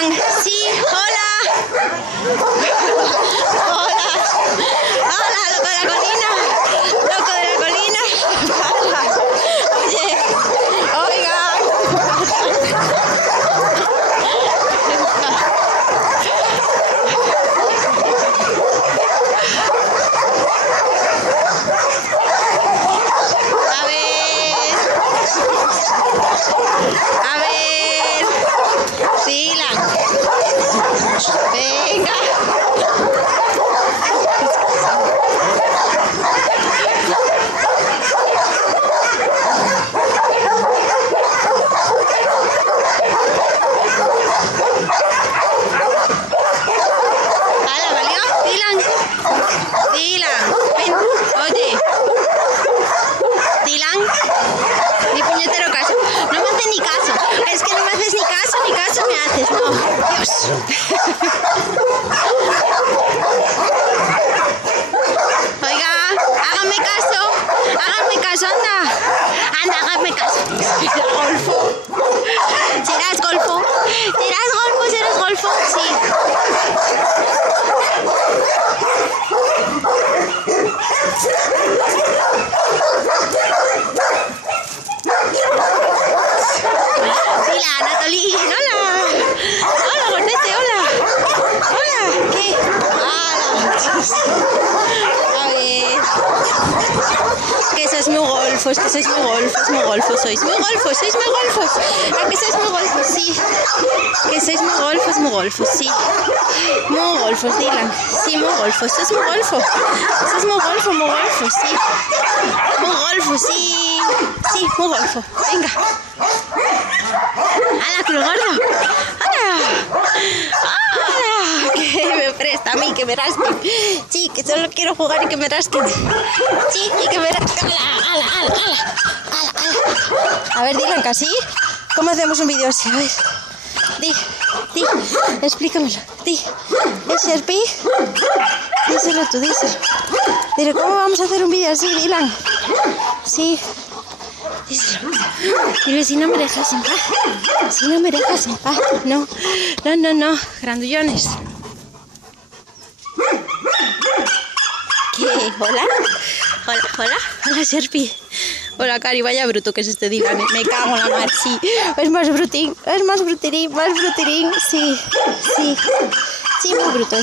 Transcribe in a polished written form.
Dylan. Sí, hola. Hola. Hola, loco de la colina. Loco de la colina. Oye, oiga. A ver, Dylan. Venga. Hala, ¿valió? Dylan. Dylan. Ven. Oye. Dylan. Ni puñetero caso. No me haces ni caso. Es que no me haces ni caso me haces. No. Dios. Oiga, háganme caso, anda. Anda, háganme caso. Serás golfo. Serás golfo. Serás golfo. Sí. Hola, Anatolín, hola. Hola, gordete, hola. Hola, ¿qué? Hola. A ver. Que sois muy golfos, sois muy golfos. ¿A que sois muy golfos? Sí. Que sois muy golfos, sí. Muy golfos, Dylan. Sí, muy golfos. Sois muy golfo, sí. Muy golfo, sí. Sí, muy golfo. Venga. ¡Hala, culo gordo! ¡Hala! Que me presta a mí, que me rasquen. Sí, que solo quiero jugar y que me rasquen. Sí, y que me rasquen. ¡Hala! A ver, Dylan, ¿casi? ¿Cómo hacemos un vídeo así? A ver. Di, explícamelo. Di, ¿es Sherpy? Díselo tú, díselo. Dile, ¿cómo vamos a hacer un vídeo así, Dylan? Sí. Díselo. Dile, si no me dejas en paz. No. Grandullones. ¿Qué? Hola, Sherpy. Hola, Cari, vaya bruto que es este Dylan. Me cago en la mar, sí. Es más brutirín. Sí, muy bruto.